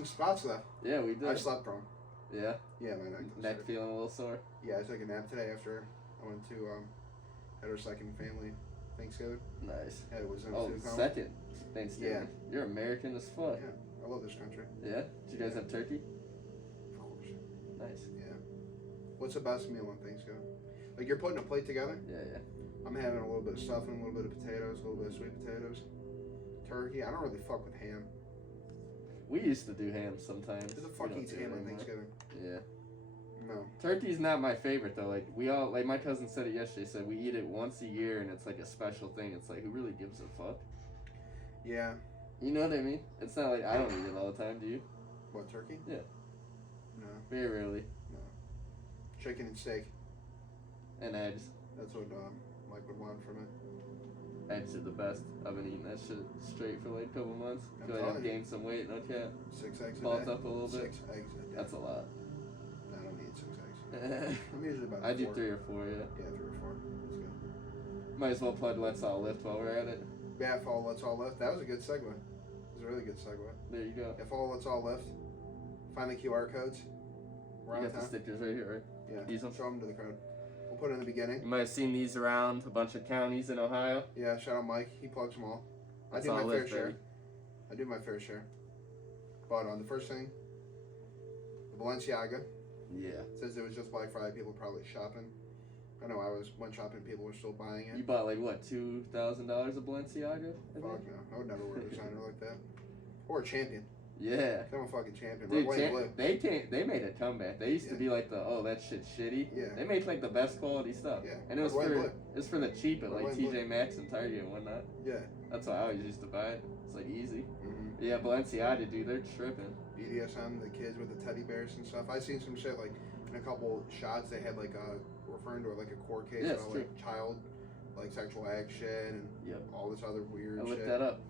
some spots left. Yeah, we did. I slept wrong. Yeah? Yeah, my neck feeling a little sore? Yeah, I took a nap today after I went to had our second family Thanksgiving. Nice. Yeah, it was second Thanksgiving. Yeah. You're American as fuck. Yeah, I love this country. Yeah? Did you guys have turkey? Of course. Nice. Yeah. What's the best meal on Thanksgiving? Like you're putting a plate together? Yeah. I'm having a little bit of stuffing, a little bit of potatoes, a little bit of sweet potatoes, turkey. I don't really fuck with ham. We used to do ham sometimes. Who the fuck eats ham on Thanksgiving? Yeah. No. Turkey's not my favorite though. Like we all, like my cousin said it yesterday. Said we eat it once a year and it's like a special thing. It's like who really gives a fuck? Yeah. You know what I mean? It's not like I don't eat it all the time. Do you? What, turkey? Yeah. No. Very rarely. No. Chicken and steak. And eggs. That's what Mike would want from it. Eggs are the best. I've been eating that shit straight for like a couple months. I feel like I've gained some weight, no cap. 6 eggs a Bulked day. up a little bit. 6 eggs a day. That's a lot. I don't need 6 eggs. I'm usually about 4. I do 3 or 4, yeah. Yeah, 3 or 4. That's good. Might as well plug Let's All Lift while we're at it. Yeah, follow Let's All Lift. That was a good segue. It was a really good segue. There you go. Yeah, follow Let's All Lift. Find the QR codes. We're you on got time. the stickers right here, right? Yeah. These ones? Show them to the crowd. We'll put it in the beginning. You might have seen these around a bunch of counties in Ohio. Yeah, shout out Mike. He plugs them all. That's I do all my fair lift, share. baby. I do my fair share. But on the first thing, the Balenciaga. Yeah. Says it was just Black Friday. People were probably shopping. I know I went shopping. People were still buying it. You bought like what, $2,000 of Balenciaga? Fuck no. I would never wear a designer like that. Or a champion. Yeah. I'm a fucking champion. Dude, blue. they made a comeback. They used to be like that shit's shitty. Yeah. They make like the best quality stuff. Yeah. And it was for the cheap at like TJ Maxx and Target and whatnot. Yeah. That's why I always used to buy it. It's like easy. Mm-hmm. Yeah, Balenciaga, dude, they're tripping. BDSM, the kids with the teddy bears and stuff. I seen some shit like in a couple shots they had like referring to it like a court case about like child like sexual action and all this other weird shit. I looked that up.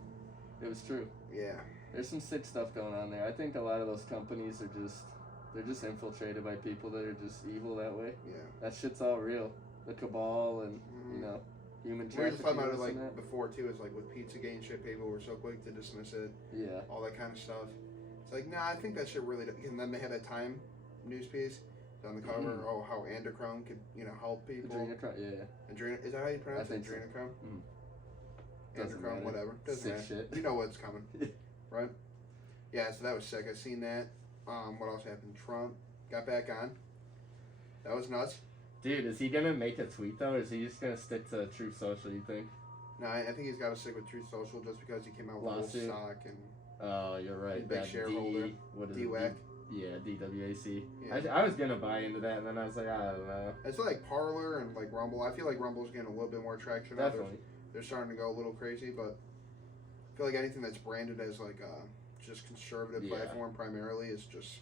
It was true. Yeah. There's some sick stuff going on there. I think a lot of those companies are they're just infiltrated by people that are just evil that way. Yeah. That shit's all real. The cabal and, human trafficking. We were just talking about it like before too, is like with Pizzagate and shit, people were so quick to dismiss it. Yeah. All that kind of stuff. It's like, nah, I think that shit really, and then they had that Time news piece on the cover, how adrenochrome could, help people. Adrenochrome, yeah. Is that how you pronounce it? Adrenochrome? So. Adrenochrome, whatever. Doesn't matter. Shit. You know what's coming. Right? Yeah, so that was sick. I seen that. What else happened? Trump got back on. That was nuts. Dude, is he gonna make a tweet though, or is he just gonna stick to Truth Social, you think? No, I think he's got to stick with Truth Social just because he came out with a little sock and. Oh, you're right. Big shareholder. DWAC. Yeah, DWAC. Yeah. I was gonna buy into that, and then I was like, I don't know. It's like Parler and like Rumble. I feel like Rumble's getting a little bit more traction. Definitely. They're starting to go a little crazy, but I feel like anything that's branded as like just conservative platform primarily is just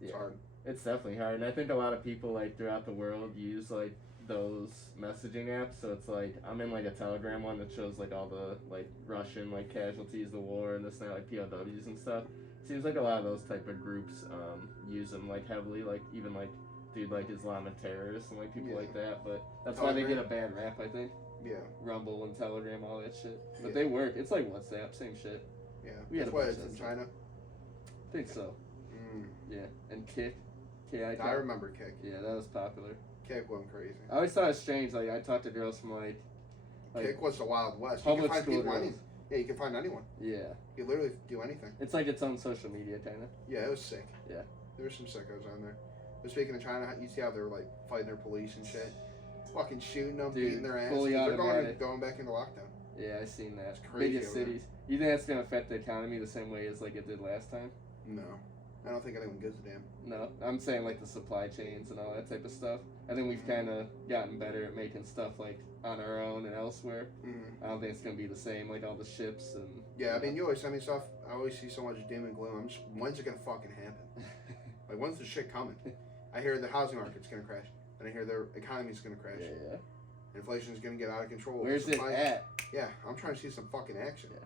it's hard. It's definitely hard, and I think a lot of people like throughout the world use like those messaging apps. So it's like I'm in like a Telegram one that shows like all the like Russian like casualties of the war and this and that, like POWs and stuff. Seems like a lot of those type of groups use them like heavily, like even like dude like Islamic terrorists and like people like that. But that's why they get a bad rap, I think. Yeah. Rumble and Telegram, all that shit. But they work. It's like WhatsApp, same shit. Yeah. That's why it's in China. I think so. Yeah. And Kick. K-I-K. I remember Kick. Yeah, that was popular. Kick went crazy. I always thought it was strange. Like I talked to girls from like Kick was the Wild West. Public school girls. Yeah, you can find anyone. Yeah. You literally do anything. It's like its own social media, kind of. Yeah, it was sick. Yeah. There were some sickos on there. But speaking of China, you see how they're like fighting their police and shit, fucking shooting them, beating their ass. They're going back into lockdown. Yeah, I seen that. It's crazy. Biggest cities. You think that's gonna affect the economy the same way as like it did last time? No, I don't think anyone gives a damn. No, I'm saying like the supply chains and all that type of stuff. I think we've kind of gotten better at making stuff like on our own and elsewhere. I don't think it's gonna be the same, like all the ships and. Yeah, I mean, you always send me stuff. I always see so much doom and gloom. I'm just, when's it gonna fucking happen? Like, when's the shit coming? I hear the housing market's gonna crash, and I hear their economy's gonna crash. Yeah. Inflation's gonna get out of control. Where's it at? Yeah, I'm trying to see some fucking action. Yeah.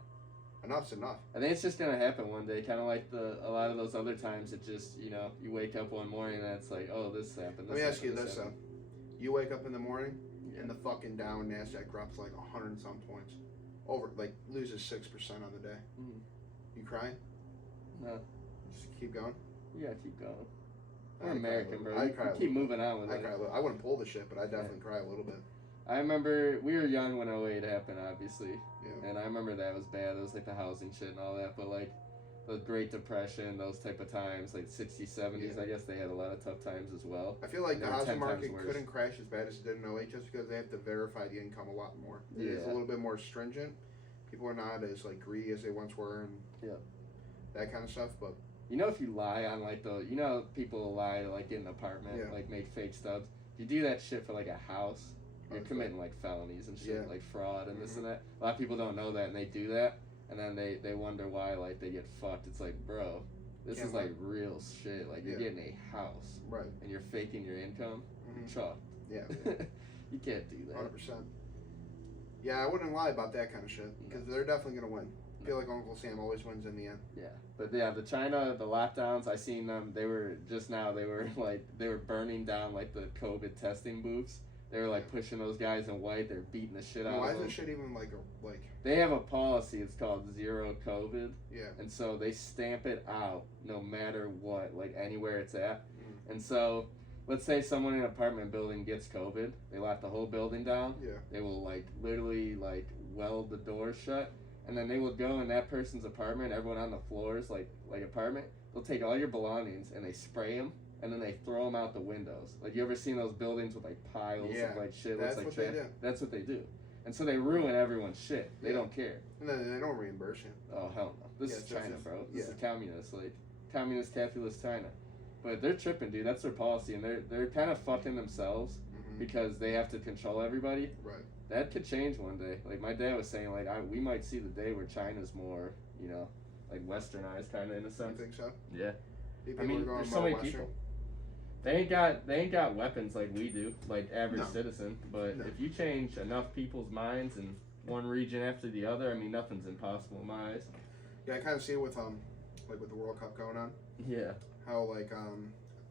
Enough's enough. I think it's just gonna happen one day, kind of like a lot of those other times. It just you wake up one morning and it's like, oh, this happened. Let me ask you this though: you wake up in the morning and the fucking Dow and Nasdaq drops like 100 and some points, loses 6% on the day. You crying? No. Just keep going. You gotta keep going. We're American, bro. You keep moving on with it. I wouldn't pull the shit, but I definitely cry a little bit. I remember we were young when 08 happened, obviously. Yeah. And I remember that was bad. It was like the housing shit and all that. But like the Great Depression, those type of times, like 60s, 70s, I guess they had a lot of tough times as well. I feel like the housing market couldn't crash as bad as it did in 08 just because they have to verify the income a lot more. It's a little bit more stringent. People are not as like greedy as they once were and that kind of stuff. But you know, if you lie on like people lie to like get an apartment, like make fake stubs. If you do that shit for like a house, you're committing like felonies and shit, like fraud and this and that. A lot of people don't know that, and they do that, and then they wonder why like they get fucked. It's like, bro, this is like real shit. Like you're getting a house, right, and you're faking your income. Chuck. Yeah. You can't do that. 100%. Yeah, I wouldn't lie about that kind of shit because they're definitely gonna win. I feel like Uncle Sam always wins in the end. Yeah, but yeah, the lockdowns, I seen them. They were burning down like the COVID testing booths. They were like pushing those guys in white. They're beating the shit out of them. Why is this shit even like? They have a policy. It's called zero COVID. Yeah. And so they stamp it out no matter what, like anywhere it's at. And so, let's say someone in an apartment building gets COVID. They lock the whole building down. Yeah. They will like literally like weld the door shut. And then they will go in that person's apartment, everyone on the floors, like apartment, they'll take all your belongings and they spray them, and then they throw them out the windows. Like, you ever seen those buildings with, like, piles of, like, shit? That's like what they do. That's what they do. And so they ruin everyone's shit. They don't care. And then they don't reimburse you. Oh, hell no. This is China, bro. This is communist, like, communist, capitalist China. But they're tripping, dude. That's their policy, and they're kind of fucking themselves because they have to control everybody. Right. That could change one day. Like, my dad was saying, like, we might see the day where China's more, you know, like, westernized kind of in a sense. You think so? Yeah. I mean, there's so many people. They ain't got weapons like we do, like average citizen. But if you change enough people's minds in one region after the other, I mean, nothing's impossible in my eyes. Yeah, I kind of see it with like with the World Cup going on. Yeah. How like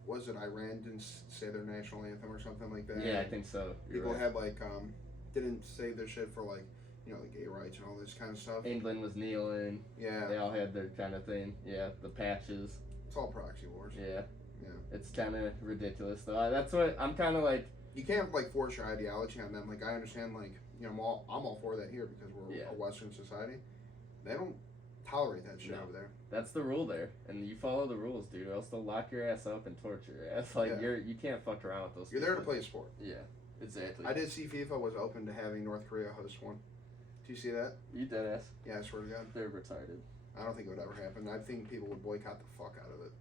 was it Iran didn't say their national anthem or something like that? Yeah, I think so. People had like didn't say their shit for like, you know, like gay rights and all this kind of stuff. England was kneeling. Yeah. They all had their kind of thing. Yeah, the patches. It's all proxy wars. Yeah. Yeah. It's kind of ridiculous though. That's what I'm kind of like. You can't like force your ideology on them. Like I understand, like, you know, I'm all for that here because we're a Western society. They don't tolerate that shit over there. That's the rule there, and you follow the rules, dude. Or else they'll lock your ass up and torture your ass. Like you can't fuck around with those. You're there to play a sport. Yeah. Exactly. I did see FIFA was open to having North Korea host one. Do you see that? You dead ass. Yeah, I swear to God. They're retarded. I don't think it would ever happen. I think people would boycott the fuck out of it.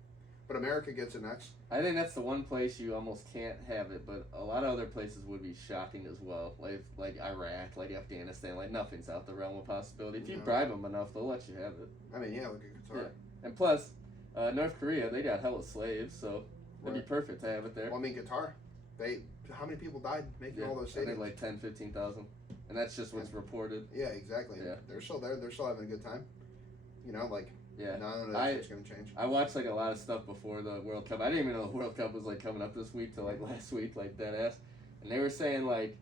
But America gets it next. I think that's the one place you almost can't have it, but a lot of other places would be shocking as well. Like Iraq, like Afghanistan, like nothing's out the realm of possibility. If you bribe them enough, they'll let you have it. I mean, yeah, look at Qatar. Yeah. And plus, North Korea, they got hella slaves, so it'd be perfect to have it there. Well, I mean, Qatar, how many people died making all those stadiums? I think like 10, 15,000. And that's just what's reported. Yeah, exactly. Yeah. They're still there. They're still having a good time. You know, like, none of that shit's going to change. I watched like a lot of stuff before the World Cup. I didn't even know the World Cup was like coming up this week to like last week, like dead ass. And they were saying like,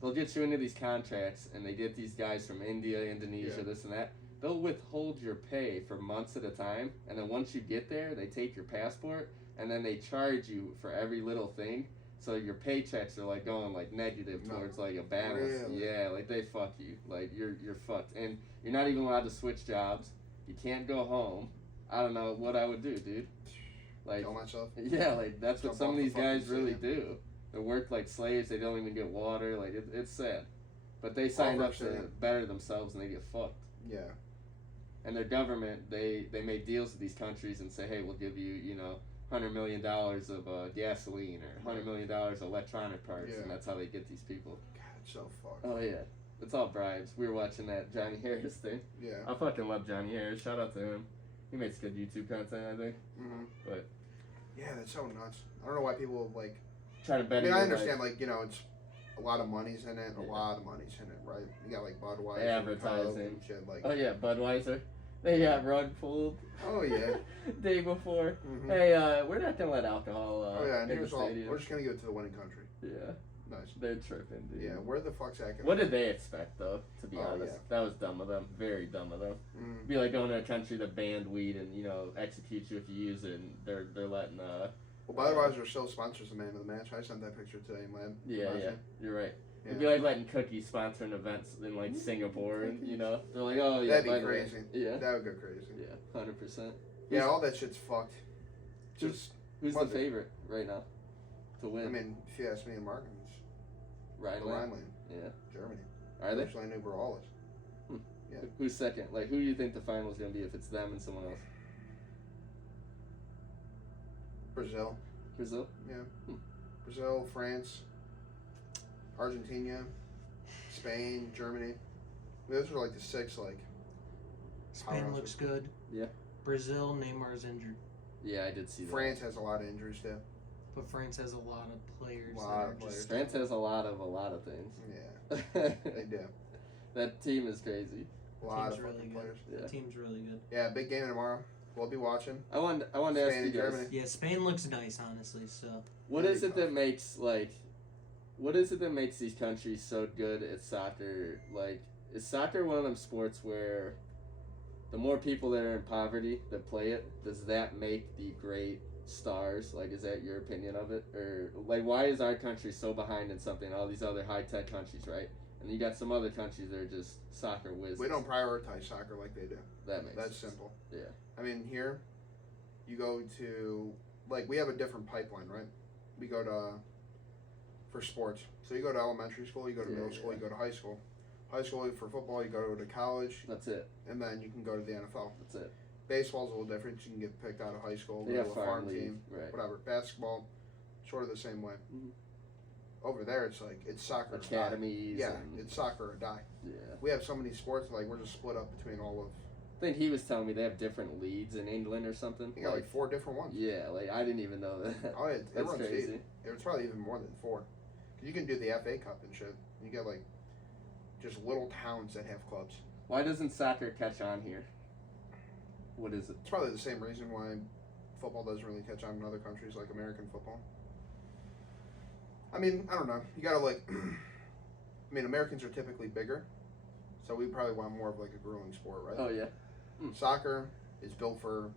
they'll get you into these contracts and they get these guys from India, Indonesia, this and that. They'll withhold your pay for months at a time. And then once you get there, they take your passport and then they charge you for every little thing. So your paychecks are like going like negative towards like a balance. Really? Yeah, like they fuck you. Like you're fucked. And you're not even allowed to switch jobs. You can't go home. I don't know what I would do, dude. Like, kill myself? Yeah, like that's what some of these guys really do. They work like slaves. They don't even get water. Like it's sad. But they signed up to better themselves and they get fucked. Yeah. And their government, they make deals with these countries and say, hey, we'll give you, you know, $100 million of gasoline or $100 million of electronic parts, and that's how they get these people. God, it's so fucked. Oh yeah, it's all bribes. We were watching that Johnny Harris thing. Yeah. I fucking love Johnny Harris. Shout out to him. He makes good YouTube content, I think. But yeah, that's so nuts. I don't know why people like try to bet. I mean, I understand, like, you know, it's a lot of money's in it. A lot of money's in it, right? You got like Budweiser, advertising, and shit. Like, oh yeah, Budweiser. They got rug pulled. Oh yeah. Day before. Hey, we're not gonna let alcohol. And in the stadium. we're just gonna give it to the winning country. Yeah. Nice. They're tripping, dude. Yeah, where the fuck's that going? What did they expect, though, to be honest? Yeah. That was dumb of them. Very dumb of them. Mm. Be like going to a country that banned weed and, execute you if you use it, and they're letting, Well, Budweiser still sponsors the man of the match. I sent that picture today, man. Yeah, you're right. Yeah. It'd be like letting Cookies sponsor an events in, like, Singapore, and, they're like, oh, yeah, that'd be crazy. Yeah. That would go crazy. Yeah, 100%. Yeah, all that shit's fucked. Who's the favorite right now to win? I mean, if you ask me and Mark, it's Rhineland? Yeah. Germany. Are they? Actually, I knew Brawlers. Yeah. Who's second? Like, who do you think the final's going to be if it's them and someone else? Brazil. Brazil? Yeah. Brazil, France, Argentina, Spain, Germany. I mean, those are like the 6, like... Spain looks good. Yeah. Brazil, Neymar's injured. Yeah, I did see that. France has a lot of injuries, too. But France has a lot of players. France has a lot of things. Yeah. They do. That team is crazy. A lot of really fucking good. players. The team's really good. Yeah, big game tomorrow. We'll be watching. I wanted to ask Spain you and guys. Germany. Yeah, Spain looks nice, honestly. So. What is it that makes these countries so good at soccer? Like, is soccer one of them sports where the more people that are in poverty that play it, does that make the great stars? Like, is that your opinion of it? Or, like, why is our country so behind in something, all these other high-tech countries, right? And you got some other countries that are just soccer whizzes. We don't prioritize soccer like they do. That's That's sense. simple. Yeah. I mean, here, you go to, like, we have a different pipeline, right? We go to, for sports. So you go to elementary school, you go to middle school, you go to high school. High school for football, you go to college. That's it. And then you can go to the NFL. That's it. Baseball's a little different. You can get picked out of high school, go Yeah, to a farm league, team, right. whatever. Basketball, sort of the same way. Mhm. Over there, it's like, it's soccer or die. Academies. Yeah, and, it's soccer or die. yeah. We have so many sports, like, we're just split up between all of, I think he was telling me they have different leagues in England or something. you got like 4 different ones. Yeah, like I didn't even know that. Oh, it That's runs crazy. deep. It's probably even more than 4. 'Cause you can do the FA Cup and shit. You get like just little towns that have clubs. Why doesn't soccer catch on here? What is it? It's probably the same reason why football doesn't really catch on in other countries like American football. I mean, I don't know. You gotta like, I mean, Americans are typically bigger, so we probably want more of like a grueling sport, right? Oh yeah. Soccer is built for,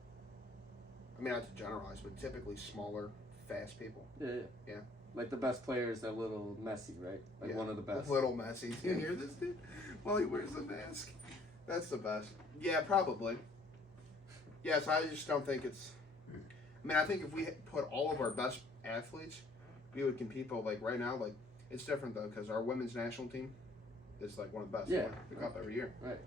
I mean, not to generalize, but typically smaller, fast people. Yeah. Like the best player is that little Messi, right? Like one of the best. Little Messi. You hear this dude? While he wears the mask. That's the best. Yeah, probably. Yes, I just don't think it's. I mean, I think if we put all of our best athletes, we would compete. But like right now, like it's different though because our women's national team is like one of the best. Yeah. They win the cup every year. Right.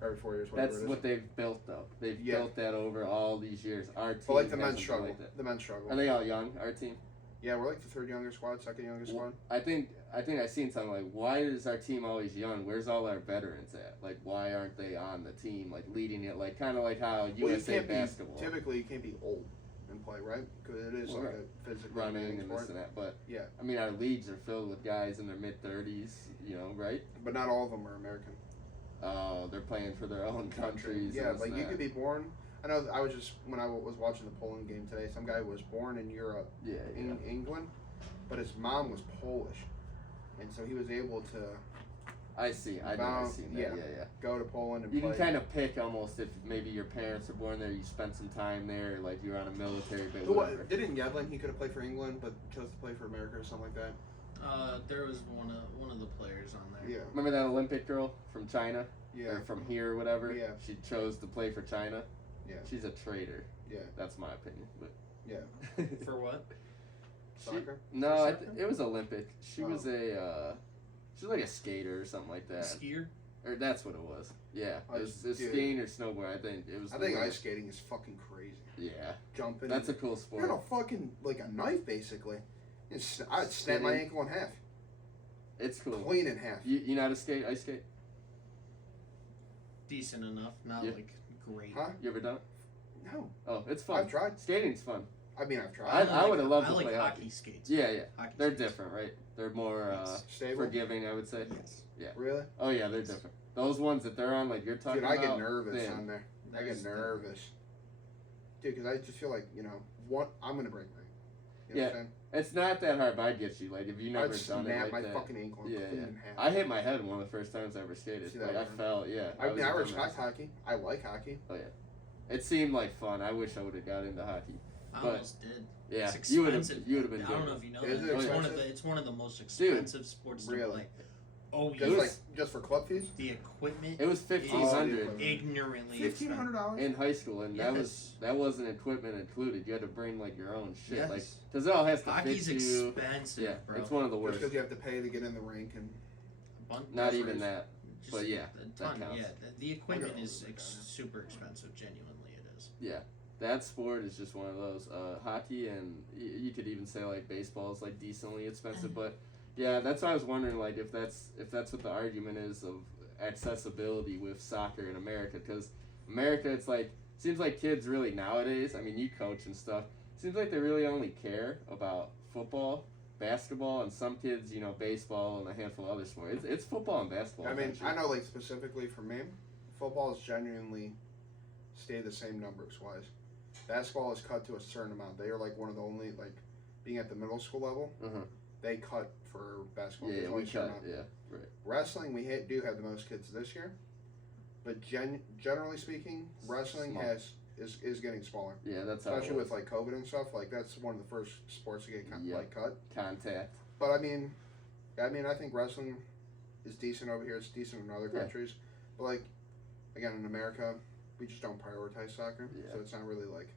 Every 4 years. Whatever That's it is. what they've built though. They've built that over all these years. Our team. But like the hasn't men's been struggle. like that. The men's struggle. Are they all young? Our team. Yeah, we're like the third youngest squad, second youngest squad. I think I seen something like, why is our team always young? Where's all our veterans at? Like, why aren't they on the team, like leading it? Like, kind of like how USA basketball. Typically, you can't be old and play, right? Because it is like a physical running and this and that. But yeah, I mean, our leagues are filled with guys in their mid-30s, right? But not all of them are American. They're playing for their own countries. Yeah, and like you could be born. I know. I was just when I was watching the Poland game today. Some guy was born in Europe, in England, but his mom was Polish, and so he was able to. I see. I've seen that. Yeah. Go to Poland and you play. can kind of pick almost if maybe your parents are born there, you spent some time there, like you're on a military base. Didn't Yedlin? He could have played for England, but chose to play for America or something like that. There was one of the players on there. Yeah. Remember that Olympic girl from China? Yeah. Or from here or whatever? Yeah. She chose to play for China. Yeah. She's a traitor. Yeah. That's my opinion. But yeah. For what? Soccer? No, it was Olympic. She was she was like a skater or something like that. Skier? Or that's what it was. Yeah. It was skiing or snowboard. I think it was. I think ice skating is fucking crazy. Yeah. Jumping. That's a cool sport. You're on a fucking like a knife basically. I'd snap my ankle in half. It's cool. Clean in half. You know how to skate? Ice skate? Decent enough, not like great. Huh? You ever done it? No. Oh, it's fun. I've tried. Skating's fun. I mean, I've tried. I would have loved to play play hockey skates. Yeah. Hockey They're skates. different, right? They're more Stable? forgiving, I would say. Yes. Yeah. Really? Oh yeah, they're different. Those ones that they're on, like you're talking Dude, about. I get nervous man. on there. I get nervous. Dude, because I just feel like, what I'm going to break my You know what I'm saying? It's not that hard, but I'd get you. Like, if you never I'd done it like my that. fucking ankle and clean in half. I hit my head one of the first times I ever skated. See Like, that, I fell, I mean, I respect hockey. I like hockey. Oh, yeah. It seemed like fun. I wish I would have got into hockey. I almost did. Yeah, it's you would expensive. have been. I don't know if you know Is that. it It's one of the most expensive sports to play. Oh, Just for club fees? The equipment. It was $1,500 ignorantly $1,500 in high school, and Yes. that wasn't equipment included. You had to bring like your own shit, Yes. like because it all has to Hockey's fit you. expensive, Yeah, bro. it's one of the Just worst. because you have to pay to get in the rink and Not even that. Just But yeah, a ton. that counts. Yeah, the equipment Okay. is super expensive. Genuinely, it is. Yeah, that sport is just one of those. Hockey and you could even say like baseball is like decently expensive, but yeah, that's why I was wondering like if that's what the argument is of accessibility with soccer in America, because America it's like seems like kids really nowadays. I mean, you coach and stuff. Seems like they really only care about football, basketball, and some kids, you know, baseball and a handful of other sports. It's football and basketball. I mean, country. I know like specifically for me, football has genuinely stayed the same numbers wise. Basketball is cut to a certain amount. They are like one of the only like being at the middle school level. They cut for basketball. Yeah, we cut. Yeah, right. Wrestling, we do have the most kids this year, but generally speaking, wrestling Small. is getting smaller. Yeah, that's how Especially with like COVID and stuff. Like that's one of the first sports to get like cut. Contact. But I mean, I think wrestling is decent over here. It's decent in other countries, but like again in America, we just don't prioritize soccer, so it's not really like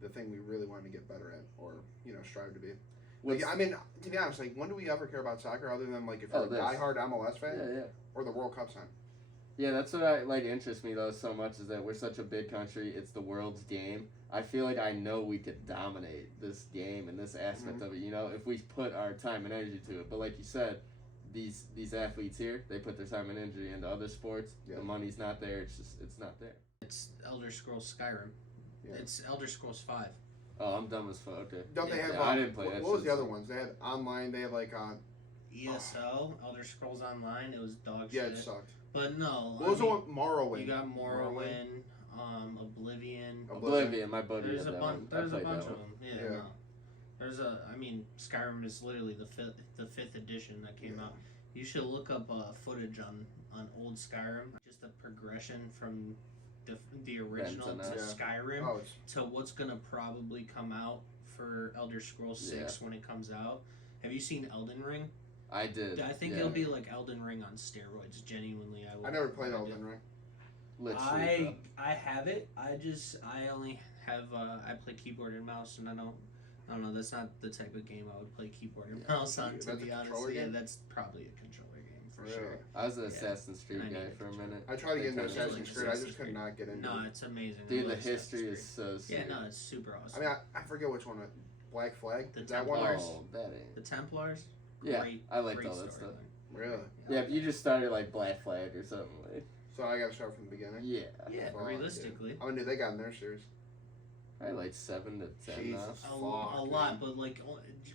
the thing we really want to get better at or strive to be. Like, I mean, to be honest, like when do we ever care about soccer other than like if you're a diehard MLS fan or the World Cup's on? Yeah, that's what interests me though so much is that we're such a big country. It's the world's game. I feel like I know we could dominate this game and this aspect of it. You know, if we put our time and energy to it. But like you said, these athletes here, they put their time and energy into other sports. Yeah. The money's not there. It's not there. It's Elder Scrolls Skyrim. Yeah. It's Elder Scrolls 5. Oh, I'm dumb as fuck. Okay. Don't they have? I didn't play that. What was the other ones? They had online. They had like ESO, Elder Scrolls Online. It was dog shit. Yeah, it sucked. But no. What was the one? Morrowind. You got Morrowind, Oblivion. My buddy. There's a bunch. There's a bunch of them. Yeah. No. There's Skyrim is literally the fifth edition that came out. You should look up footage on old Skyrim. Just the progression from the original to Skyrim to what's gonna probably come out for Elder Scrolls 6 when it comes out. Have you seen Elden Ring? I did. I think it'll be like Elden Ring on steroids. Genuinely, I never played Elden Ring. I have it. I only have I play keyboard and mouse, and I don't know. That's not the type of game I would play keyboard and mouse on. To be honest, that's probably a controller game for sure. I was an Assassin's Creed guy for a minute. I tried to get into Assassin's Creed. I just could not get into it. No, it's amazing. Dude, the history is so sick. Yeah, no, it's super awesome. I mean, I forget which one. Black Flag. The Templars. Oh, that ain't. The Templars. Yeah, I liked all that stuff. Really? Yeah, if you just started like Black Flag or something like. So I gotta start from the beginning. Yeah. Yeah, realistically. How many they got in their series? Probably like 7 to 10 Jesus, a lot, but like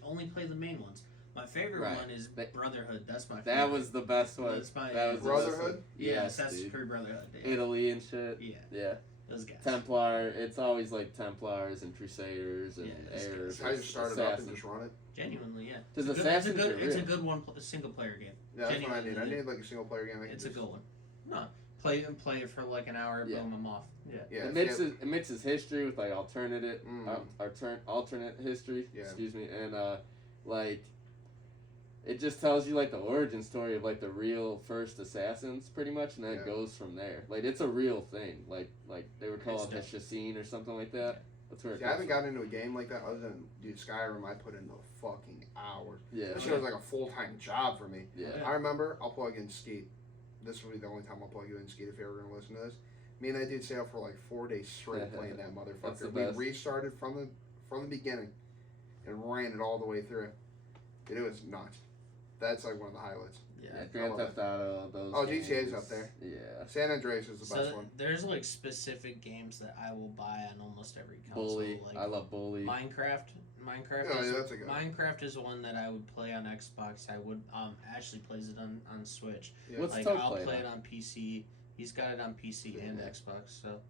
only play the main ones. My favorite one is Brotherhood. That's my favorite. That was the best one. That was Brotherhood? Yeah, Assassin's Creed Brotherhood. Yeah. Italy and shit. Yeah. Those guys. Templar. It's always like Templars and Crusaders and heirs. I just started up and just run it. Genuinely, yeah. It's a good one. A single player game. Yeah, that's what I need. I need like a single player game. It's a good one. No, play it for like an hour. Boom, I'm off. Yeah. It mixes history with like alternate history. Yeah. Excuse me, and like it just tells you like the origin story of like the real first assassins, pretty much, and then it goes from there. Like it's a real thing. Like they were called the Chassin or something like that. That's where I haven't gotten into a game like that other than Skyrim. I put in the fucking hours. Yeah. This shit was like a full-time job for me. Yeah. I remember, I'll plug in Skeet. This will be the only time I'll plug you in Skeet if you're ever going to listen to this. Me and that dude stayed up for like 4 days straight playing that motherfucker. We restarted from the beginning and ran it all the way through. It was nuts. That's like one of the highlights. Yeah, Grand Theft Auto, those games. GTA's up there. Yeah. San Andreas is the best one. There's like specific games that I will buy on almost every console. Bully. Like I love Bully. Minecraft. That's a good one. Minecraft is one that I would play on Xbox. I would Ashley plays it on Switch. Yeah. What's like I'll play it on PC. He's got it on PC and Xbox. So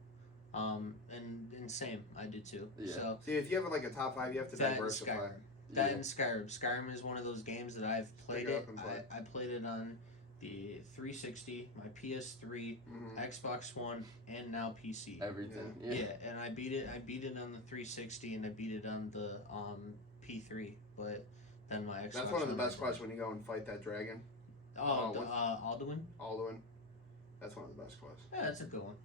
and and same. I did too. Yeah. So See, if you have like a top 5, you have to that and diversify. Skyrim. That and Skyrim. Skyrim is one of those games that I've played it. I played it on the 360, my PS3, Xbox One, and now PC. Everything. Yeah, and I beat it. I beat it on the 360, and I beat it on the P3. But then my Xbox. That's one of the best quests when you go and fight that dragon. Alduin. Alduin. That's one of the best quests. Yeah, that's a good one.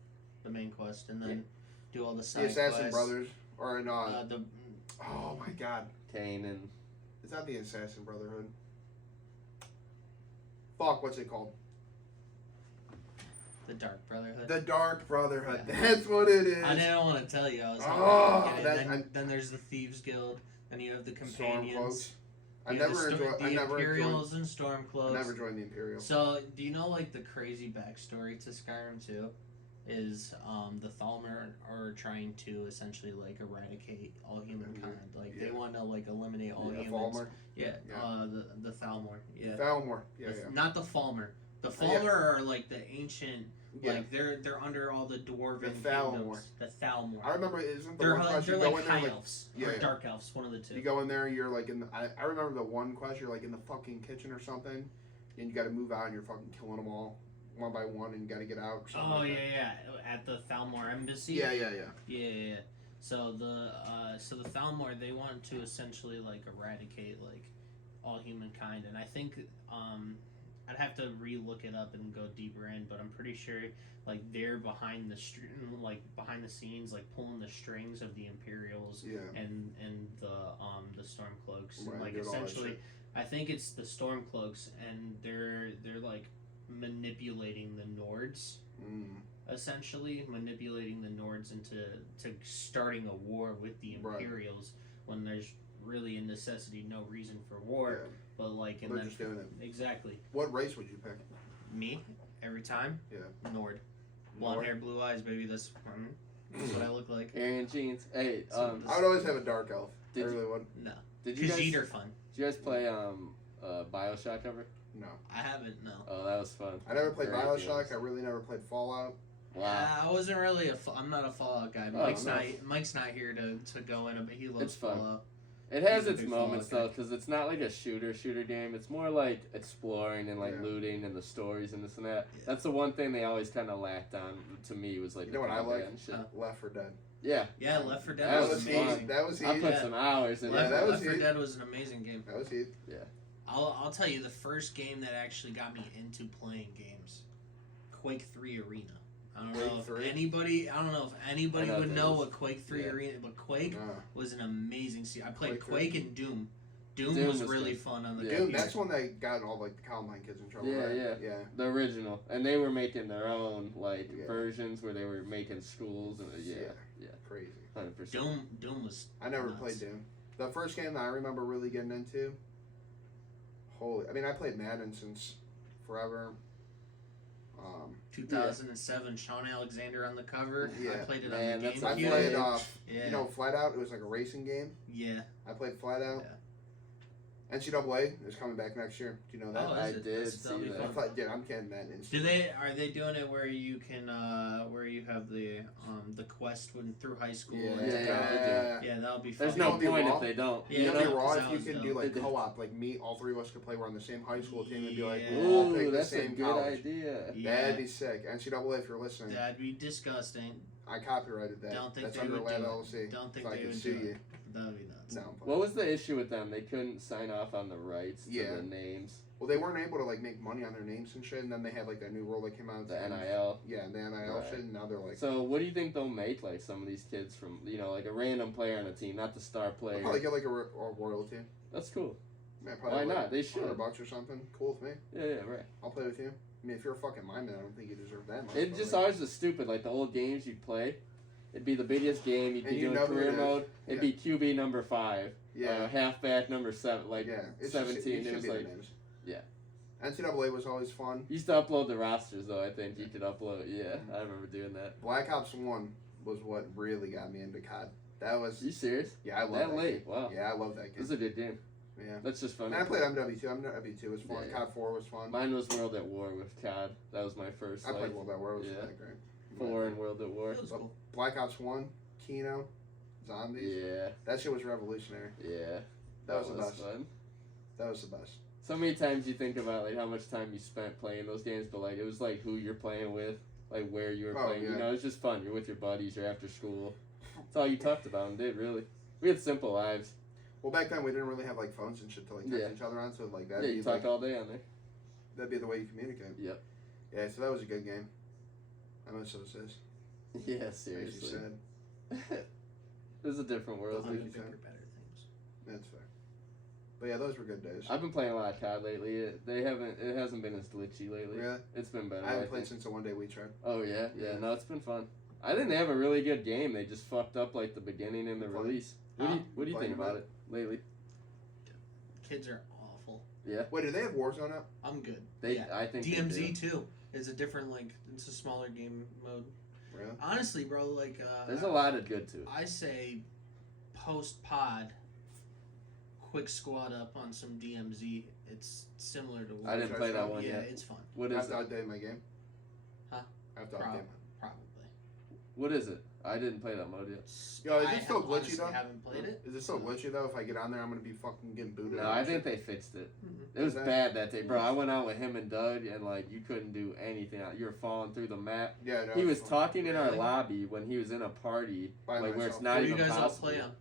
The main quest, and then do all the side The Assassin quests. Brothers, or not? The Oh my God. Kane and. It's not the Assassin Brotherhood. Fuck, what's it called? The Dark Brotherhood. The Dark Brotherhood. Yeah. That's what it is. I didn't want to tell you. I was like, then there's the Thieves Guild. Then you have the Companions. I never enjoyed the Imperials and Stormcloaks. I never joined the Imperials. So, do you know like the crazy backstory to Skyrim 2? Is the Thalmor are trying to essentially like eradicate all humankind. Like they want to like eliminate all humans. Falmer. The Thalmor. Yeah. Thalmor. Yeah. Not the Falmer. The Falmer are like the ancient. Like they're under all the dwarven kingdoms. The Thalmor. I remember isn't the they're one quest you like go in there high like elves or dark elves, one of the two. You go in there, you're like in the, I remember the one quest you're like in the fucking kitchen or something, and you got to move out and you're fucking killing them all one by one, and you got to get out. Or something at the Thalmor embassy. Yeah. So the Thalmor, they want to essentially like eradicate like all humankind, and I think I'd have to re-look it up and go deeper in, but I'm pretty sure like they're behind the scenes, like pulling the strings of the Imperials and the Stormcloaks, right, and like essentially, I think it's the Stormcloaks, and they're like manipulating the Nords, essentially manipulating the Nords into starting a war with the Imperials when there's really a necessity, no reason for war. But like, and then just doing it. Exactly. What race would you pick? Me, every time. Yeah. Nord. Blonde hair, blue eyes, baby. That's what I look like. Aryan jeans. Hey, I would always have a dark elf. I really would. No. Did you guys? Are fun. Did you guys play BioShock ever? No. I haven't. No. Oh, that was fun. I never played BioShock. I really never played Fallout. Wow. I wasn't really I'm not a Fallout guy. Mike's not here to go in, but he loves Fallout. It has its moments though, because it's not like a shooter game. It's more like exploring and like looting and the stories and this and that. Yeah. That's the one thing they always kind of lacked on. To me, was like you know what I like? Left 4 Dead. Yeah, Left 4 Dead that was easy. That was easy. I put some hours in. Left 4 Dead was an amazing game. That was easy. Yeah. I'll tell you the first game that actually got me into playing games, Quake 3 Arena. I don't know if anybody would know what Quake 3 Arena, but Quake was an amazing series. I played Quake and Doom. Doom was really fun on the computer. Doom, that's one that got all like the Columbine kids in trouble. Yeah. The original, and they were making their own like versions where they were making schools and crazy. 100%. Doom was. I never played Doom. The first game that I remember really getting into. I played Madden since forever. 2007, Sean Alexander on the cover. Yeah. I played it on the GameCube. I played Flat Out. It was like a racing game. Yeah. I played Flat Out. Yeah. NCAA is coming back next year. Do you know that? I did see that. I'm getting that. Are they doing it where you can where you have the quest through high school? Yeah, that'll be fun. There's no point if they don't. Yeah, it'll be raw if you can do like co-op, like me, all three of us could play. We're on the same high school team and be like, ooh, pick that's the same a good college. Idea. Yeah. That'd be sick. NCAA, if you're listening. That'd be disgusting. I copyrighted that. Don't think that's they under would Lab do LLC. Don't think so they would sue do you. it. That would be nuts. No. What was the issue with them? They couldn't sign off on the rights to the names. Well, they weren't able to like make money on their names and shit, and then they had like that new rule that came out. The NIL. Yeah, the NIL shit, and now they're like. So what do you think they'll make like some of these kids from like a random player on a team, not the star player? They'll probably get like a royalty. That's cool. Yeah, why not? They should. $100 or something. Cool with me. Yeah, right. I'll play with you. I mean, if you're a fucking lineman, I don't think you deserve that much. It just always was stupid. Like the old games you play. It'd be the biggest game. You'd be doing career mode. It'd be QB number 5. Yeah. Halfback number 7. Like 17. It was like. Yeah. NCAA was always fun. You used to upload the rosters though. I think you could upload. Yeah, I remember doing that. Black Ops 1 was what really got me into COD. That was. Are you serious? Yeah, I love that late. Game. Wow. Yeah, I love that game. This is a good game. Yeah. That's just fun. And I played MW2. MW2 was fun. Yeah. COD 4 was fun. Mine was World at War with COD. That was my first. I played World at War. It was that great. 4 and World at War. That was cool. Black Ops 1. Kino, zombies. Yeah. That shit was revolutionary. Yeah. That was the best. Fun. That was the best. So many times you think about like how much time you spent playing those games, but like it was like who you're playing with, like where you were playing. Yeah. You know, it's just fun. You're with your buddies. You're after school. That's all you talked about and did really. We had simple lives. Well, back then we didn't really have like phones and shit to like text each other on, so like that. Yeah, you talked all day on there. That'd be the way you communicate. Yep. Yeah, so that was a good game. I miss those days. Yeah, seriously. It was a different world. Bigger, better things. That's fair. But yeah, those were good days. I've been playing a lot of COD lately. It hasn't been as glitchy lately. Really? It's been better. I haven't played since the one day we tried. Oh yeah, yeah. No, it's been fun. I didn't have a really good game. They just fucked up like the beginning and the release. What do you think about it lately? Kids are awful. Yeah. Wait, do they have Warzone up? I'm good. I think DMZ too. It's a different it's a smaller game mode. Really? Honestly, bro, like there's a lot of good to it. I say post pod, quick squad up on some DMZ. It's similar to. I didn't play that one yet. Yeah, it's fun. What is it? I have to update my game. Huh? I have to update my. Probably. What is it? I didn't play that mode yet. Yo, is it still glitchy though? I haven't played it. Is it still glitchy though? If I get on there, I'm gonna be fucking getting booted. No, I think they fixed it. Mm-hmm. It was bad that day, bro. I went out with him and Doug, and like you couldn't do anything. You were falling through the map. Yeah, no, he was talking in our lobby when he was in a party, like where it's not even possible. What do you guys all play on?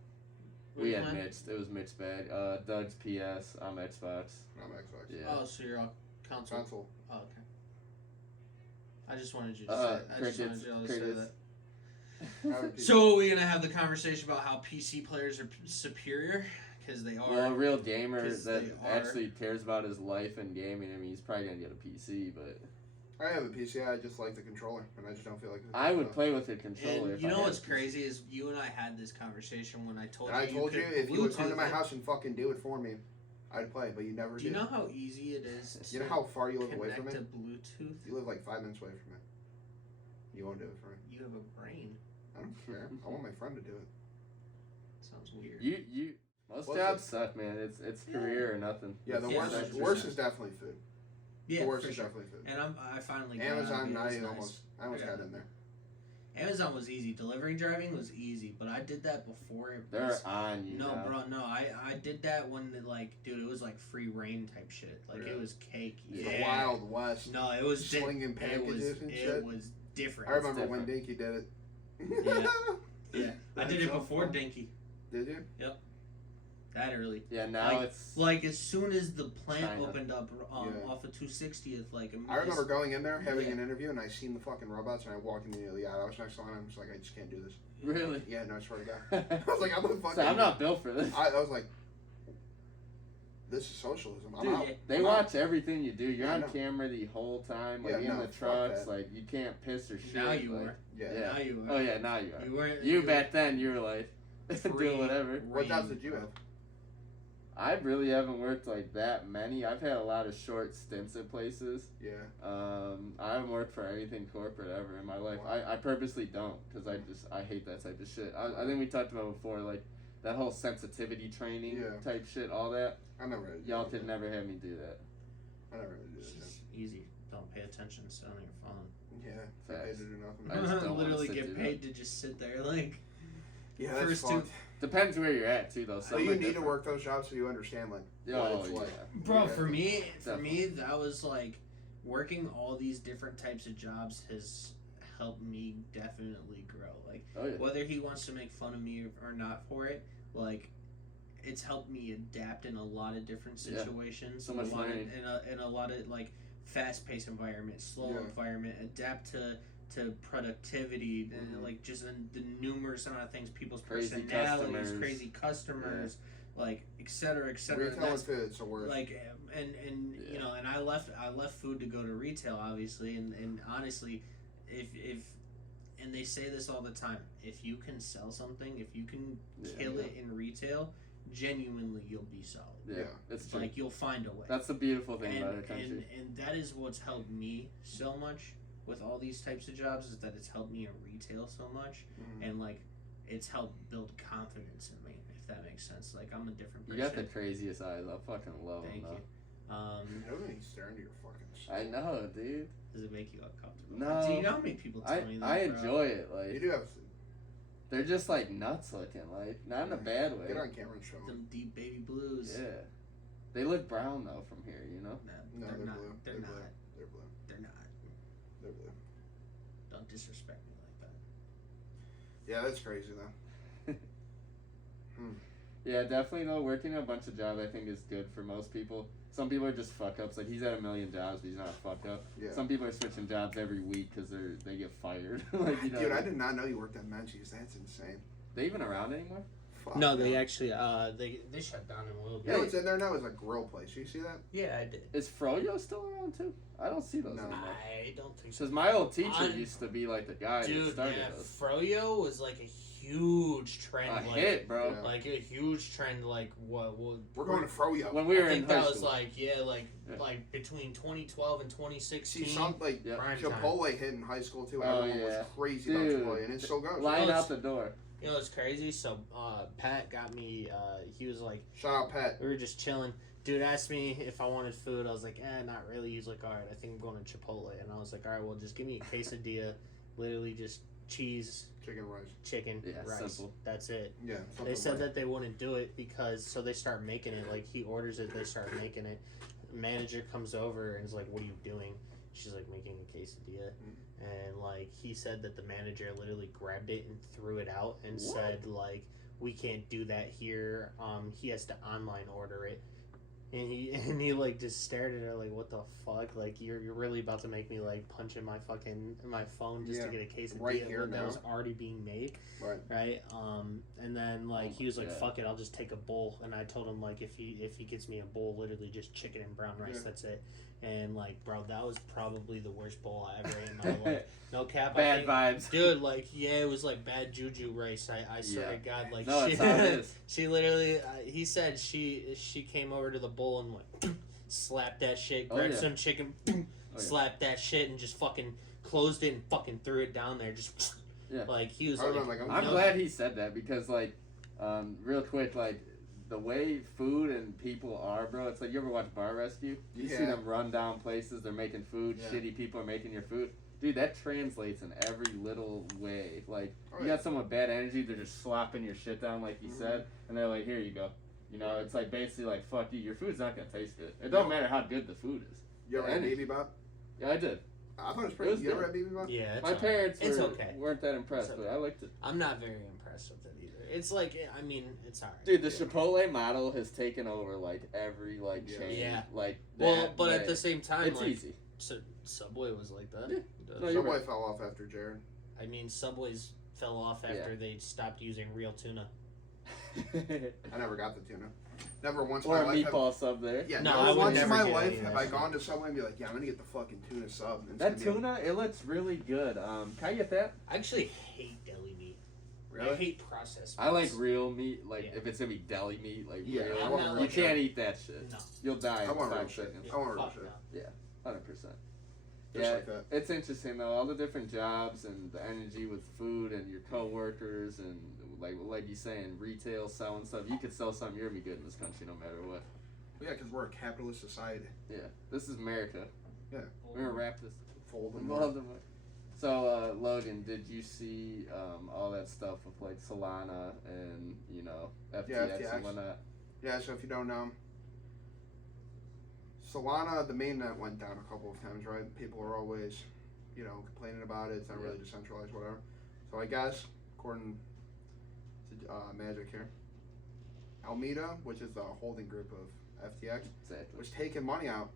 We had mixed. It was mixed bag. Doug's PS. I'm Xbox. I'm Xbox. Yeah. Oh, so you're on console. Console. Oh, okay. I just wanted you to say. I just wanted you to say that. So we're gonna have the conversation about how PC players are superior because they are. Well, a real gamer that actually cares about his life and gaming. I mean, he's probably gonna get a PC, but. I have a PC. I just like the controller, and I just don't feel like. I would play with the controller. And you know what's crazy is you and I had this conversation when I told you. I told you if you would come to my house and fucking do it for me, I'd play. But you never did. Do you know how easy it is? You know how far you live away from me? Connect to Bluetooth. You live like 5 minutes away from me. You won't do it for me. You have a brain. I don't care. I want my friend to do it. Sounds weird. Most jobs suck, man. It's career or nothing. Yeah, the worst is definitely food. Yeah, the worst is definitely food. And I finally got Amazon. I nice. almost got in there. Amazon was easy. Delivering driving was easy, but I did that before it was. They're on you. No, bro, no. I did that when it was like free reign type shit. Like it was cake. Yeah. The Wild West. No, it was slinging packages and shit. It was different. I remember when Dinky did it. Yeah. I did it before Dinky. Did you? Yep. That early. Yeah, now it's like as soon as the plant China. opened up off of 260th, like I remember going in there having an interview and I seen the fucking robots and I walked immediately out. I was next to one. I'm just like, I just can't do this. Really? Yeah, no, I swear to God. I was like, I'm not built for this. I was like, this is socialism. I'm out. They watch everything you do. You're on camera the whole time. Like in the trucks, like you can't piss or shit. Now you like, are. Yeah. Now you are. Oh yeah, now you are. You weren't. You back then you were like doing whatever. What jobs did you have? I really haven't worked like that many. I've had a lot of short stints at places. Yeah. I haven't worked for anything corporate ever in my life. Wow. I purposely don't because I hate that type of shit. I think we talked about before, like that whole sensitivity training type shit, all that. I never had Y'all could never have me do that. I never had to do It's that. just easy. Don't pay attention. Sit on your phone. Yeah. Facts. Paid to do nothing. I just don't literally wanna get paid to just sit there like. Yeah, that's fucked. Depends where you're at too, though. So you need to work those jobs so you understand, like, what it's like. Bro, for me, that was like working all these different types of jobs has helped me definitely grow. Like, whether he wants to make fun of me or not for it, like, it's helped me adapt in a lot of different situations. So much learning. In a lot of like fast-paced environment, slow environment, adapt to productivity, and like just the numerous amount of things, people's personalities, crazy customers, like et cetera, et cetera. Retail and food's the worst. Like and you know, and I left food to go to retail, obviously, and honestly, if and they say this all the time, if you can sell something, if you can kill it in retail, genuinely you'll be solid. Yeah, it's true. Like you'll find a way. That's the beautiful thing about our country. And that is what's helped me so much with all these types of jobs, is that it's helped me in retail so much, and like it's helped build confidence in me, if that makes sense. Like I'm a different person. You got the craziest eyes. I fucking love them. Thank you. Nobody stare into your fucking soul. I know, dude. Does it make you uncomfortable? No. Do you know how many people tell me that? I enjoy it. Like you do have. They're just like nuts looking, like not in a bad way. Get on camera and show them. Them deep baby blues. Yeah, they look brown though from here, you know. No, No, they're not. blue. They're not. They're blue. They're not. They're blue. Don't disrespect me like that. Yeah, that's crazy though. Yeah, definitely though. Working a bunch of jobs, I think, is good for most people. Some people are just fuck ups. Like he's at a million jobs, but he's not a fuck up. Yeah. Some people are switching jobs every week because they get fired. Like, you know, Dude, I did not know you worked at Menchie's. That's insane. They even around anymore? Fuck, No, they yeah. actually they shut down in a little You bit. know what's in there now is a grill place. You see that? Yeah, I did. Is Froyo still around too? I don't see those No. anymore. I don't think so. Because my old teacher I'm- used to be like the guy that Dude, started yeah, those. Froyo was like a huge trend. A like, hit, bro. Yeah. Like a huge trend. Like what? We're going to Froyo. When we were I in think high that was school. like like between 2012 and 2016. See, some like Yeah. prime time. Chipotle hit in high school too. Oh, Everyone yeah. was crazy Dude. about Chipotle, and it still goes. Line No, out the door. You know what's crazy? So Pat got me. He was like, Shout out Pat. we were just chilling. Dude asked me if I wanted food. I was like, not really. He was like, all right, I think I'm going to Chipotle. And I was like, all right, well, just give me a quesadilla. Literally just cheese, Chicken rice. chicken, Yeah, rice. simple. That's it. Yeah. They something said like- that they wouldn't do it because, so they start making it. Like, he orders it, they start making it. Manager comes over and is like, what are you doing? She's like, making a quesadilla. And, like, he said that the manager literally grabbed it and threw it out and What? said, like, we can't do that here. He has to online order it. And he like just stared at her like, what the fuck? Like you're really about to make me like punch in my phone just to Yeah, get a quesadilla right here when that now. was already being made. Right. Right. And then like Oh he was my like, God. fuck it, I'll just take a bowl. And I told him like if he gets me a bowl, literally just chicken and brown rice, Yeah. that's it. And like, bro, that was probably the worst bowl I ever ate in my life. No cap. I Bad think, vibes. dude, like, yeah, it was bad juju rice. I swear to Yeah. God, like, No, she, it's how it is. she literally, he said she came over to the bowl and went, slapped that shit, Oh, grabbed yeah. some chicken, yeah. slapped that shit, and just fucking closed it and fucking threw it down there. Just, Yeah. like, he was I like, remember, like, I'm no. glad he said that because, like, real quick, like, the way food and people are, bro, it's like you ever watch Bar Rescue? You see Yeah. them run down places, they're making food, Yeah. shitty people are making your food. Dude, that translates in every little way. Like, Oh, you yeah. got someone with bad energy, they're just slopping your shit down, like you Mhm. said, and they're like, here you go. You know, it's like basically like, fuck you, your food's not gonna taste good. It don't No. matter how good the food is. You ever Yeah, had and- BB Bop? Yeah, I did. I thought it was pretty. It was You ever good. had BB Bop? Yeah, it's My all right. parents It's were, okay. weren't that impressed, It's but okay. I liked it. I'm not very impressed with it either. It's like, I mean, it's alright. Dude, the Chipotle model has taken over like every like Yeah. chain. Yeah. Like Well, that but way. at the same time, it's like, easy. Subway was like that. Yeah. The- No, you're Subway right. fell off after Jared. I mean, Subways fell off after they stopped using real tuna. I never got the tuna. Never once in or my a life. meatball sub there. Yeah, No, never I would once in never my get life any of have that I shit. gone to Subway and be like, yeah, I'm gonna get the fucking tuna sub. And it's That gonna be tuna, it looks really good. Can I get that? I actually hate deli meat. I Really? hate processed I like meats. real meat. Like Yeah. if it's gonna be deli meat, like Yeah, real. I I'm want not real You like can't eat that shit. No. You'll die I in want real 5 shit. seconds. I want real Fuck shit. no. 100%. Just Yeah, like that. it's interesting though. All the different jobs and the energy with food and your coworkers and like you saying, retail selling stuff. You could sell something, you're gonna be good in this country no matter what. Yeah, because we're a capitalist society. Yeah, this is America. Yeah. We're gonna wrap this. Fold them. Voldemort. So, Logan, did you see all that stuff with like Solana and FTX FTX. and whatnot? Yeah, so if you don't know, Solana, the mainnet went down a couple of times, right? People are always, complaining about it. It's not really decentralized, whatever. So I guess, according to Magic here, Alameda, which is the holding group of FTX, Exactly. was taking money out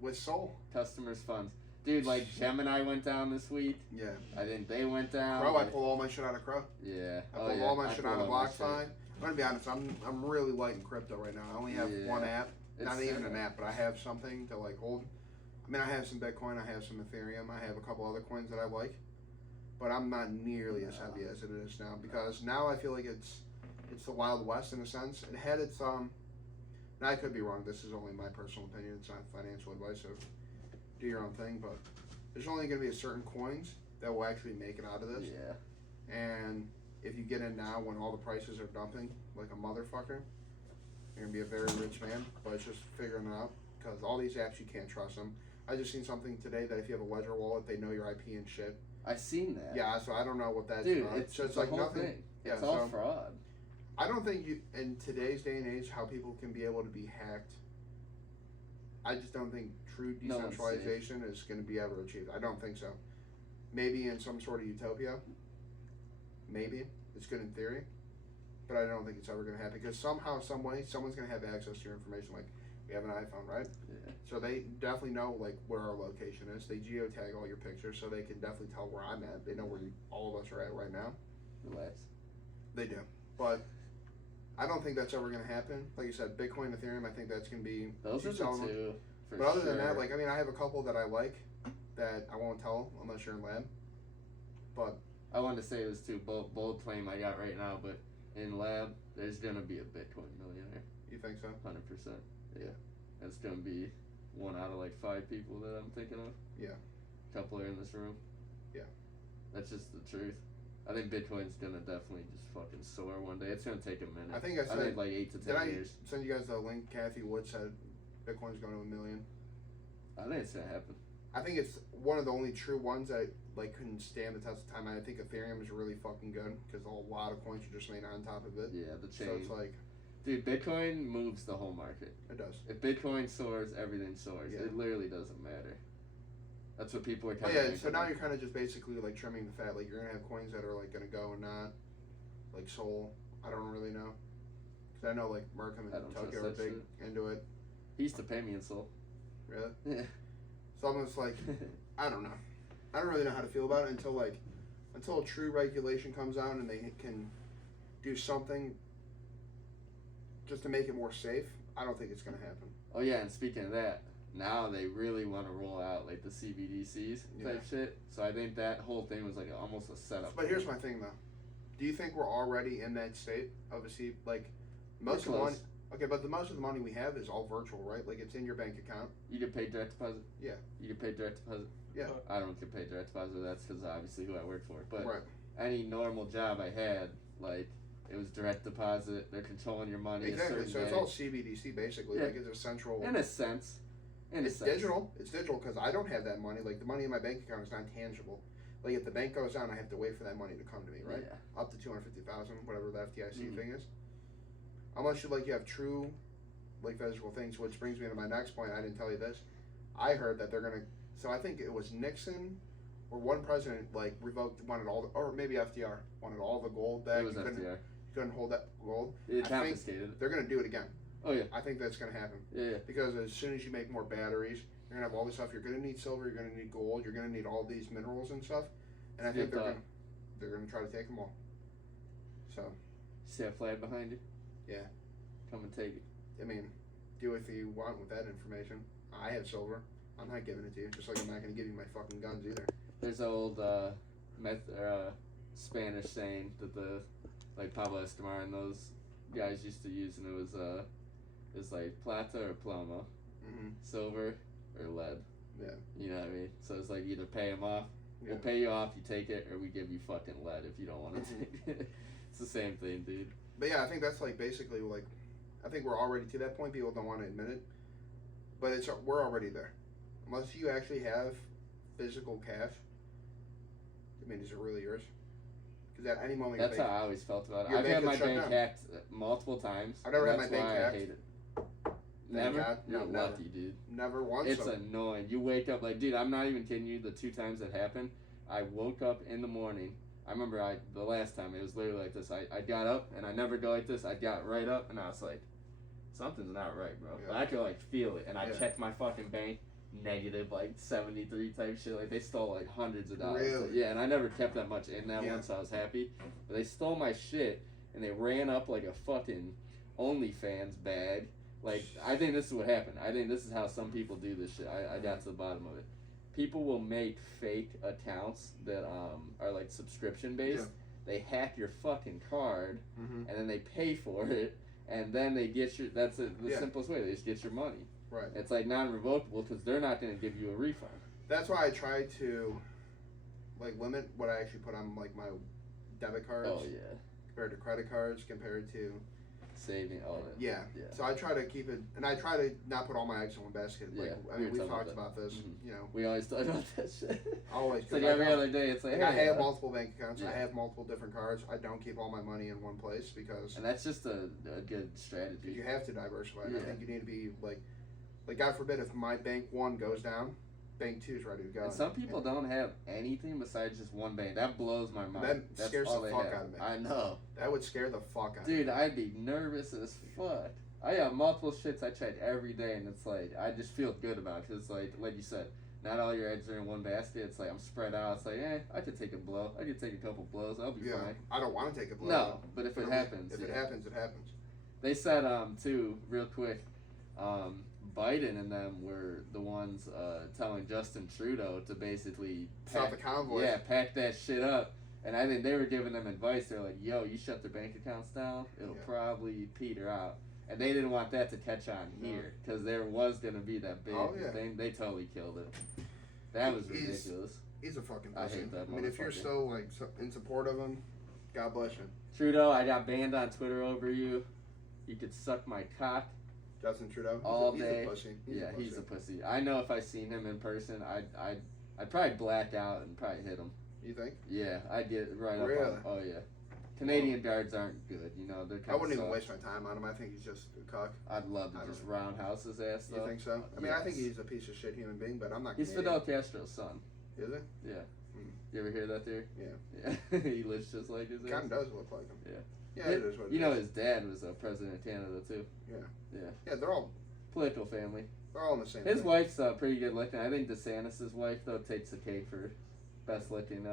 with Sol. Customers' funds, dude. Like Gemini went down this week. Yeah. I think they went down. Crow, I pulled all my shit out of Crow. Yeah. I pulled all my shit out of pulled all my BlockFi. I'm gonna be honest, I'm really light in crypto right now. I only have Yeah. one app. It's Not even sad. an app, but I have something to like hold. I mean, I have some Bitcoin, I have some Ethereum, I have a couple other coins that I like, but I'm not nearly as heavy as it is now because now I feel like it's the Wild West in a sense. It had its now I could be wrong. This is only my personal opinion. It's not financial advice, so do your own thing. But there's only going to be a certain coins that will actually make it out of this. Yeah. And if you get in now when all the prices are dumping like a motherfucker, you're gonna be a very rich man. But it's just figuring it out because all these apps you can't trust them. I just seen something today that if you have a Ledger wallet, they know your IP and shit. I seen that. Yeah, so I don't know what that's Dude, about. it's So it's the like whole nothing. thing. Yeah, it's all so fraud. I don't think in today's day and age, how people can be able to be hacked. I just don't think true decentralization is going to be ever achieved. I don't think so. Maybe in some sort of utopia. Maybe. It's good in theory. But I don't think it's ever going to happen. Because somehow, some way, someone's going to have access to your information. Like, we have an iPhone, right? Yeah. So they definitely know, like, where our location is. They geotag all your pictures, so they can definitely tell where I'm at. They know where all of us are at right now. Relax. They do. But I don't think that's ever going to happen. Like you said, Bitcoin, Ethereum, I think that's going to be... Those are the two, for But other sure. than that, like, I mean, I have a couple that I like that I won't tell unless you're in lab. But... I wanted to say this too, bold claim I got right now, but in lab, there's going to be a Bitcoin millionaire. You think so? 100%. Yeah. That's going to be 1 out of like 5 people that I'm thinking of. Yeah. A couple are in this room. Yeah. That's just the truth. I think Bitcoin's gonna definitely just fucking soar one day. It's gonna take a minute. I think I said like 8 to 10 years. Did I send you guys the link? Kathy Wood said Bitcoin's going to $1 million. I think it's gonna happen. I think it's one of the only true ones that like couldn't stand the test of time. I think Ethereum is really fucking good because a lot of coins are just made on top of it. Yeah, the chain. So it's like, dude, Bitcoin moves the whole market. It does. If Bitcoin soars, everything soars. Yeah. It literally doesn't matter. That's what people are oh kind of. yeah. So now you're kind of just basically like trimming the fat. Like you're gonna have coins that are like gonna go and not like Sol. I don't really know because I know like Markham and Tokyo are big into it. He used to pay me in Sol. Really? Yeah. So I'm just like, I don't know. I don't really know how to feel about it until true regulation comes out and they can do something just to make it more safe. I don't think it's gonna happen. Oh yeah, and speaking of that, now they really want to roll out like the CBDCs type shit. So I think that whole thing was like almost a setup. But here's my thing though. Do you think we're already in that state of most of the money? Okay, but most of the money we have is all virtual, right? Like it's in your bank account. You get paid direct deposit. Yeah. You get paid direct deposit. Yeah. I don't get paid direct deposit. That's because obviously who I work for. But right. Any normal job I had, like it was direct deposit. They're controlling your money. Exactly. So it's all CBDC basically. Yeah. Like it's a central. In a sense. It's digital. It's digital because I don't have that money. Like the money in my bank account is not tangible. Like if the bank goes down, I have to wait for that money to come to me, right? Yeah. Up to 250,000, whatever the FDIC thing is. Unless you have true, like physical things, which brings me to my next point. I didn't tell you this. I heard that they're gonna. So I think it was Nixon, or one president wanted all the, or maybe FDR wanted all the gold back. It was FDR. You couldn't hold that gold. It confiscated. They're gonna do it again. Oh yeah. I think that's gonna happen. Yeah. Because as soon as you make more batteries, you're gonna have all this stuff. You're gonna need silver. You're gonna need gold. You're gonna need all these minerals and stuff. And I think they're gonna try to take them all. So. See that flag behind you? Yeah. Come and take it. I mean, do what you want with that information. I have silver. I'm not giving it to you. Just like I'm not gonna give you my fucking guns either. There's an old Spanish saying that Pablo Escobar and those guys used to use, and it was like plata or plomo, silver or lead. Yeah. You know what I mean? So it's like either pay them off, we'll pay you off, you take it, or we give you fucking lead if you don't want to take it. It's the same thing, dude. But yeah, I think that's like basically like, I think we're already to that point. People don't want to admit it, but we're already there. Unless you actually have physical cash, I mean, is it really yours? Because at any moment, that's how I always felt about it. Your I've bank had my could shut bank down. hacked multiple times. I've never had that's my bank why hacked. I hate it. Thank Never? God. You're No, never. lucky, dude. Never once. It's annoying. You wake up like, dude, I'm not even kidding you. The 2 times that happened, I woke up in the morning. I remember the last time it was literally like this. I got up and I never go like this. I got right up and I was like, something's not right, bro. Yeah. But I could like feel it, and I Yeah. checked my fucking bank, negative like 73 type shit. Like they stole like hundreds of dollars. Really? Yeah, and I never kept that much in that Yeah. one, so I was happy. But they stole my shit and they ran up like a fucking OnlyFans bag. Like I think this is what happened. I think this is how some people do this shit. I got to the bottom of it. People will make fake accounts that are like subscription based. Yeah. They hack your fucking card, Mm-hmm. and then they pay for it, and then they get your. That's the Yeah. simplest way. They just get your money. Right. It's like non-revocable because they're not going to give you a refund. That's why I try to like limit what I actually put on like my debit cards Oh yeah. compared to credit cards compared to saving all that. Yeah. So I try to keep it, and I try to not put all my eggs in one basket. Like, I mean, we've talked about this. Mm-hmm. You know, we always talk about that shit. Always. It's like every other day. It's like, I have multiple bank accounts. Yeah. I have multiple different cards. I don't keep all my money in one place because. And that's just a good strategy. You have to diversify. Yeah. I think you need to be like God forbid if my bank one goes down, bank two is ready to go. And some people don't have anything besides just one bank. That blows my mind. That scares the fuck out of me. I know. That would scare the fuck out of me. Dude, I'd be nervous as fuck. I have multiple shits I check every day, and it's like, I just feel good about it. Because, like you said, not all your eggs are in one basket. It's like, I'm spread out. It's like, I could take a blow. I could take a couple blows. I'll be fine. I don't want to take a blow. No, but if it happens. If it happens, it happens. They said, too, real quick, Biden and them were the ones telling Justin Trudeau to basically stop the convoy. Yeah, pack that shit up. And I think they were giving them advice. They're like, yo, you shut their bank accounts down, it'll probably peter out. And they didn't want that to catch on here because there was going to be that big thing. They totally killed it. That was ridiculous. He's a fucking pussy. I hate that. I mean, if you're still like in support of him, God bless you. Trudeau, I got banned on Twitter over you. You could suck my cock. Justin Trudeau? All day. He's a pussy. He's a pussy. I know if I seen him in person, I'd probably black out and probably hit him. You think? Yeah, I'd get right really? up on. Oh, yeah. Canadian guards aren't good, you know. They're kind I wouldn't of even waste my time on him. I think he's just a cuck. I'd love to just roundhouse his ass, though. You think so? I mean, I think he's a piece of shit human being, but I'm not He's Canadian. Fidel Castro's son. Is he? Yeah. You ever hear that theory? Yeah. He looks just like his ass. Kind of does look like him. Yeah. Yeah, it is what it is. You know his dad was a president of Canada, too. Yeah. Yeah. Yeah, they're all political family. They're all in the same His thing. wife's pretty good looking. I think DeSantis' wife, though, takes the cake for best looking.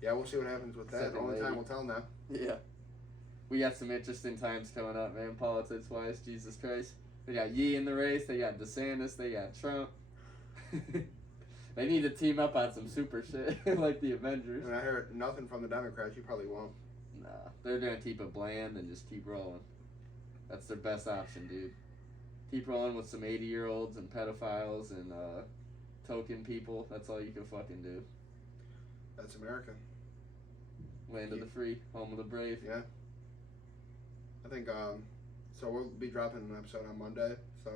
Yeah, we'll see what happens with that. Only time will tell now. Yeah. We got some interesting times coming up, man, politics-wise. Jesus Christ. They got Yee in the race. They got DeSantis. They got Trump. They need to team up on some super shit, like the Avengers. And I heard nothing from the Democrats. You probably won't. Nah. They're going to keep it bland and just keep rolling. That's their best option, dude. Keep rolling with some 80-year-olds and pedophiles and token people. That's all you can fucking do. That's America. Land of the free, home of the brave. Yeah. I think, so we'll be dropping an episode on Monday. So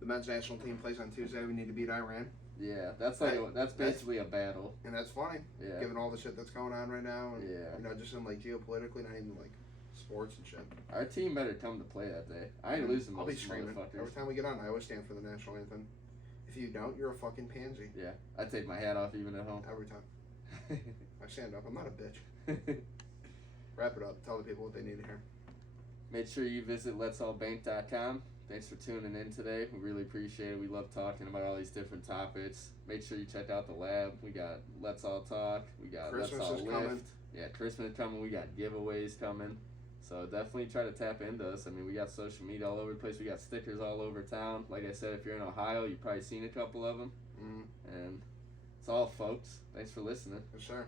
the men's national team plays on Tuesday. We need to beat Iran. Yeah, that's that's basically a battle. And that's funny, given all the shit that's going on right now. And, you know, just in like geopolitically, not even like sports and shit. Our team better come to play that day. I ain't losing I'll most be screaming. Every time we get on, I always stand for the national anthem. If you don't, you're a fucking pansy. Yeah, I take my hat off even at home. Every time. I stand up. I'm not a bitch. Wrap it up. Tell the people what they need to hear. Make sure you visit letsallbank.com. Thanks for tuning in today. We really appreciate it. We love talking about all these different topics. Make sure you check out the lab. We got Let's All Talk. We got Christmas Let's All is Lift. coming. Yeah, Christmas is coming. We got giveaways coming. So definitely try to tap into us. I mean, we got social media all over the place. We got stickers all over town. Like I said, if you're in Ohio, you've probably seen a couple of them. And it's all, folks. Thanks for listening. Yes, sir.